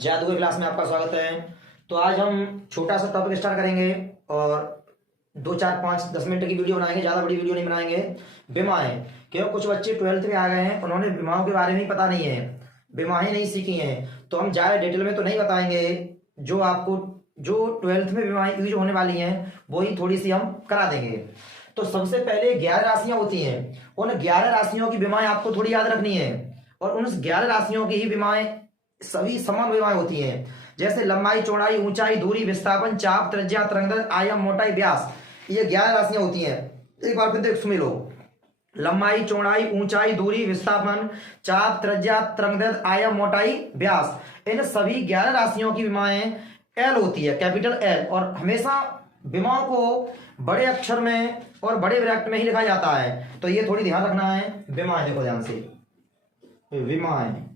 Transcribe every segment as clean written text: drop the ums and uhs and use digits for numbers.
जादू क्लास में आपका स्वागत है। तो आज हम छोटा सा टॉपिक स्टार्ट करेंगे और 2 4 5 10 मिनट की वीडियो बनाएंगे, ज़्यादा बड़ी वीडियो नहीं बनाएंगे। विमाएं, क्यों कुछ बच्चे 12th में आ गए हैं, उन्होंने विमाओं के बारे में ही पता नहीं है, विमाएं नहीं सीखी हैं। तो हम ज़्यादा डिटेल में तो नहीं बताएंगे, जो आपको जो 12th में विमाएं यूज होने वाली हैं वही थोड़ी सी हम करा देंगे। तो सबसे पहले 11 राशियां होती हैं, उन 11 राशियों की विमाएं आपको थोड़ी याद रखनी है और उन 11 राशियों की ही विमाएं सभी समान विमाएं होती हैं। जैसे लंबाई, चौड़ाई, ऊंचाई, दूरी, विस्थापन, चाप, त्रिज्या, तरंगदैर्घ्य, आयाम, मोटाई, व्यास, ये 11 राशियां होती हैं। एक बार फिर सुन लो। लंबाई, चौड़ाई, ऊंचाई, दूरी, विस्थापन, चाप, त्रिज्या, तरंगदैर्घ्य, आयाम, मोटाई, व्यास, इन सभी 11 राशियों की विमाएं एल होती है, कैपिटल एल। और हमेशा विमाओं को बड़े अक्षर में और बड़े ब्रैकेट में ही लिखा जाता है, तो ये थोड़ी ध्यान रखना है। विमाएं देखो ध्यान से, विमाएं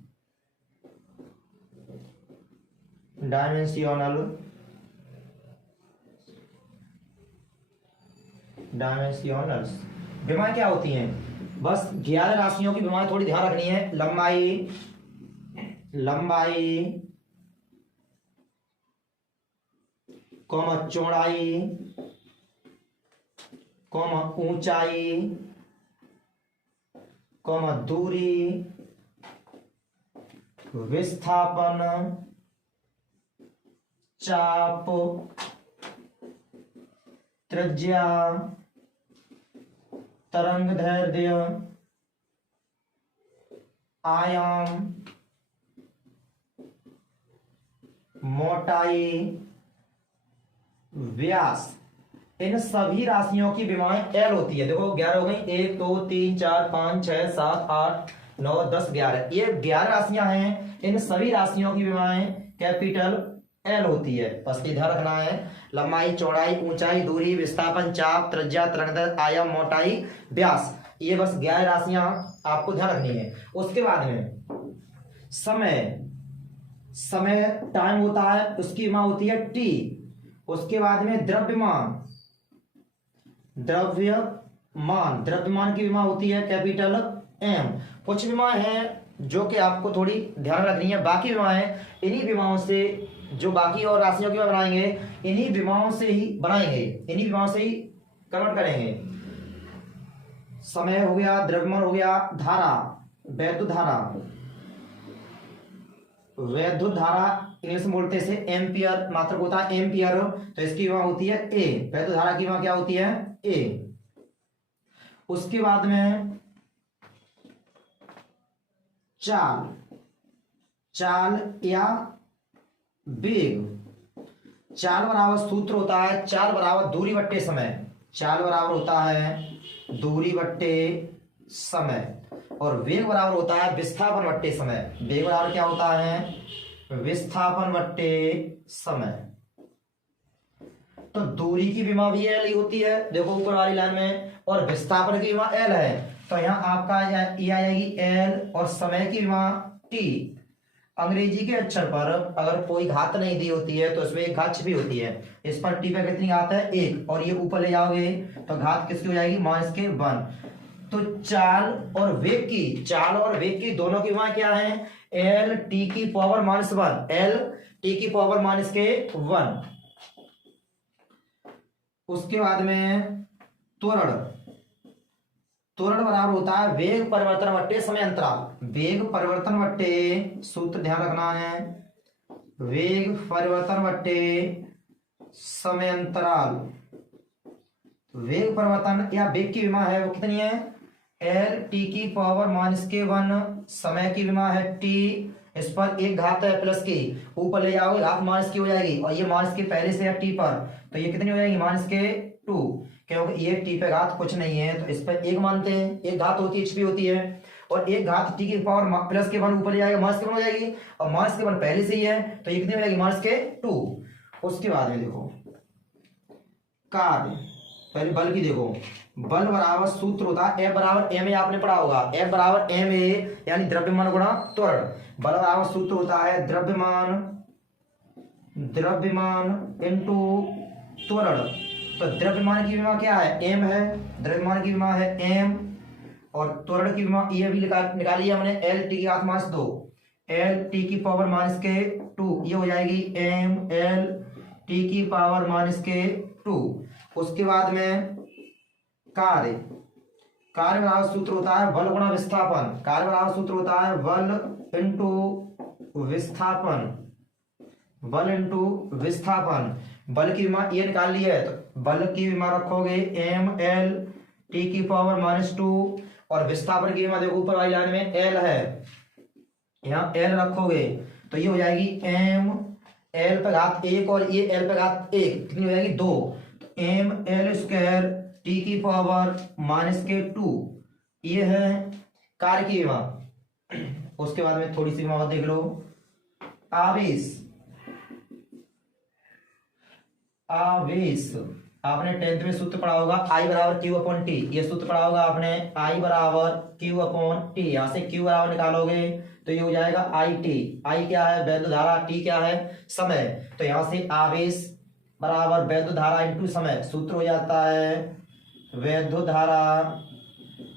डायमेंशनल, डायमेंशनल्स विमाएं क्या होती हैं? बस 11 राशियों की विमाएं थोड़ी ध्यान रखनी है। लंबाई, लंबाई, कॉमा चौड़ाई, कॉमा ऊंचाई, कॉमा दूरी, विस्थापन, चाप, त्रिज्या, तरंगदैर्घ्य, आयाम, मोटाई, व्यास, इन सभी राशियों की विमाएं एल होती है। देखो 11 हो गई, 1 2 3 4 5 6 7 8 9 10 11, ये 11 राशियां हैं। इन सभी राशियों की विमाएं कैपिटल एल होती है, बस ये ध्यान रखना है। लंबाई, चौड़ाई, ऊंचाई, दूरी, विस्थापन, चाप, त्रिज्या, तरंगदैर्घ्य, आयाम, मोटाई, व्यास, ये बस 11 राशियां आपको ध्यान रखनी है। उसके बाद में समय, समय टाइम होता है, उसकी विमा होती है टी। उसके बाद में द्रव्यमान, द्रव्यमान, द्रव्यमान की विमा होती है कैपिटल एम। कुछ विमाएं हैं जो कि आपको थोड़ी ध्यान रखनी है, बाकी विमाएं इन्हीं विमाओं से, जो बाकी और राशियों की बनाएंगे इन्हीं विमाओं से ही बनाएंगे, इन्हीं विमाओं से ही कन्वर्ट करेंगे। समय हो गया, द्रव्यमान हो गया, धारा, वैद्युत धारा, वैद्युत धारा इंग्लिश में बोलते हैं एम्पियर, मात्रक होता है एम्पियर, तो इसकी विमा होती है ए। वैद्युत धारा की विमा क्या होती है? ए। उसके बाद में चाल, चाल या वेग, चाल बराबर सूत्र होता है चाल बराबर दूरी बट्टे समय। चाल बराबर होता है दूरी बट्टे समय और वेग बराबर होता है विस्थापन बट्टे समय। वेग बराबर क्या होता है? विस्थापन बट्टे समय। तो दूरी की विमा भी एल ही होती है, देखो ऊपर वाली लाइन में, और विस्थापन की विमा एल है, तो यहाँ आपका ये आ जाएगी एल, और समय की विमा टी। अंग्रेजी के अक्षर पर अगर कोई घात नहीं दी होती है तो इसमें एक घात छिपी होती है। इस पर टी पे कितनी घात है? 1, और ये ऊपर ले जाओगे तो घात किसकी हो जाएगी? -1। तो चाल और वेग की, चाल और वेग की दोनों की विमा क्या है? एल टी की पावर -1, एल टी की पावर -1। उसके बाद में त्वरण, त्वरण बराबर होता है वेग परिवर्तन बट्टे समय अंतराल। वेग परिवर्तन बट्टे, सूत्र ध्यान रखना है, वेग परिवर्तन बट्टे समय अंतराल। वेग परिवर्तन या वेग की विमा है वो कितनी है? एल टी की पावर -1। समय की विमा है टी, इस पर एक घात है प्लस की, ऊपर ले जाओगे घात माइनस की हो जाएगी, और ये माइनस के पहले से है टी पर, तो ये कितनी हो जाएगी? -2, क्योंकि ये टी पे घात कुछ नहीं है तो इस पर 1 मानते हैं। एक घात होती है, एचपी होती है, और एक घात टी की पावर +1 ऊपर ले जाएगा, -1 हो जाएगी, और -1 पहले से ही है तो ये कितनी हो जाएगी? -2। उसके बाद में देखो कार्य, पहले बल की देखो, बल बराबर सूत्र होता है F बराबर ma, आपने पढ़ा होगा, F बराबर ma यानी द्रव्यमान गुणा त्वरण। बल बराबर सूत्र होता है द्रव्यमान, द्रव्यमान इनटू त्वरण। तो द्रव्यमान की विमा क्या है? m है, द्रव्यमान की विमा है m, और त्वरण की विमा ये भी निकाली है हमने, एल टी की घात -2, एल टी की पावर 2, ये हो जाएगी एम एल टी की पावर माइनस के 2। उसके बाद में कार्य बराबर सूत्र होता है बल गुणा विस्थापन। कार्य बराबर सूत्र होता है बल इंटू विस्थापन, बल इंटू विस्थापन। बल की विमा ये निकाल लिया है तो बल की विमा रखोगे एम एल टी की पावर माइनस 2 और विस्थापन की विमा देखो ऊपर वाली लाइन में एल है, यहाँ एल रखोगे तो ये हो जाएगी एम एल पे घात 1 और ये एल पे घात 1 कितनी हो जाएगी 2। तो एम एल स्क्वायर टी की पावर माइनस के 2 ये है कार्य की विमा। उसके बाद में थोड़ी सी विमा और देख लो। आवेश आपने 10th में सूत्र पढ़ा होगा I बराबर Q अपॉन टी, ये सूत्र पढ़ा होगा आपने I बराबर Q अपॉन टी। यहां से Q बराबर निकालोगे तो ये हो जाएगा आई टी। I क्या है वैद्युत धारा, T क्या है समय। तो यहां से आवेश बराबर वैद्युत धारा इंटू समय, सूत्र हो जाता है वैद्युत धारा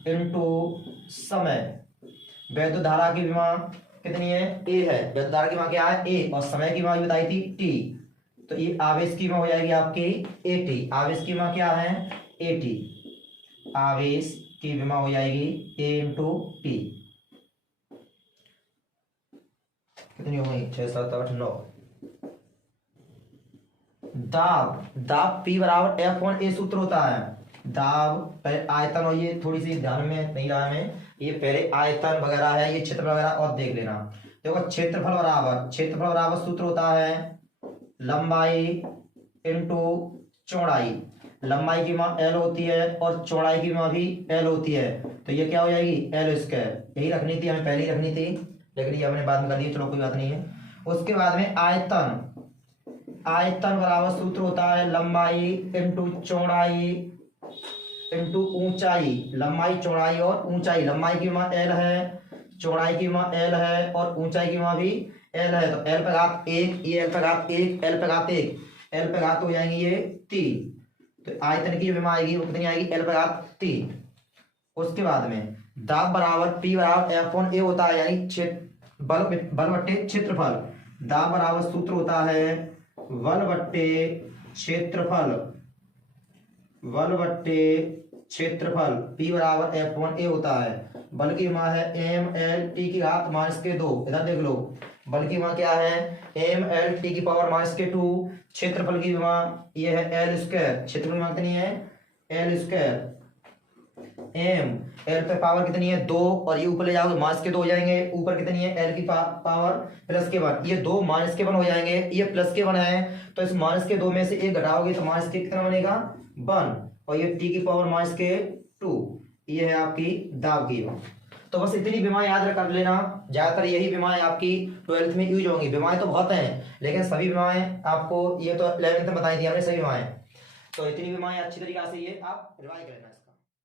इंटू समय। वैद्युत धारा की विमा कितनी है A है, वैद्युत धारा की विमा क्या है A और समय की विमा बताई थी T। तो ये आवेश की विमा हो जाएगी आपकी AT। आवेश की विमा क्या है AT, आवेश की विमा हो जाएगी A इंटू टी। कितनी हो गई 6 7 8 9। दाब P बराबर F ऑन A सूत्र होता है। दाब आयतन, और ये थोड़ी सी ध्यान में नहीं रहा में, ये पहले आयतन वगैरह है, ये क्षेत्र वगैरह और देख लेना। देखो क्षेत्रफल बराबर सूत्र होता है लंबाई इंटू चौड़ाई। लंबाई की मान L होती है और चौड़ाई की मान भी L होती है, तो ये क्या हो जाएगी L स्क्वायर। यही रखनी थी, हमें पहले ही रखनी थी लेकिन ये हमने बाद में कर दी, चलो कोई बात नहीं है। उसके बाद में आयतन बराबर सूत्र होता है लंबाई इंटू चौड़ाई इंटू ऊंचाई। लंबाई चौड़ाई और ऊंचाई, लंबाई की मान L है, चौड़ाई की मान L है और ऊंचाई की मान भी L है। तो L पे घात 1, ये L पे घात 1, L पे घात 1, L पे घात हो जाएंगी ये 3। तो आयतन की विमा आएगी वो कितनी आएगी L पे घात 3। उसके बाद में दाब बराबर P बराबर F ऑन A होता है, यानी बल बट्टे क्षेत्रफल। दाब बराबर सूत्र होता है बल बट्टे क्षेत्रफल। P बराबर F ऑन A होता है। बल की विमा है एम एल टी की घात माइनस के 2। इधर देख लो बल की विमा क्या है एम एल टी की पावर माइनस के 2। क्षेत्रफल की विमा ये है एल स्क्वायर। क्षेत्रफल की विमा कितनी है एल स्क्वायर। एम एल पे पावर कितनी है 2 और ये ऊपर ले जाओगे माइनस के 2 हो जाएंगे। ऊपर कितनी है एल की पावर प्लस के 1, ये 2 माइनस के 1 हो जाएंगे, ये प्लस के 1 है तो इस माइनस के 2 में से 1 घटाओगे तो माइनस के कितना बनेगा 1 और ये टी की पावर माइनस के 2। ये है आपकी दाब की विमा। तो बस इतनी विमाएं याद कर लेना, ज्यादातर यही विमाएं आपकी 12th में यूज होंगी। विमाएं तो बहुत हैं लेकिन सभी विमाएं आपको ये तो 11th में बताई थी हमने सभी विमाएं, तो इतनी विमाएं अच्छी तरीके से ये आप रिवाइज कर लेना।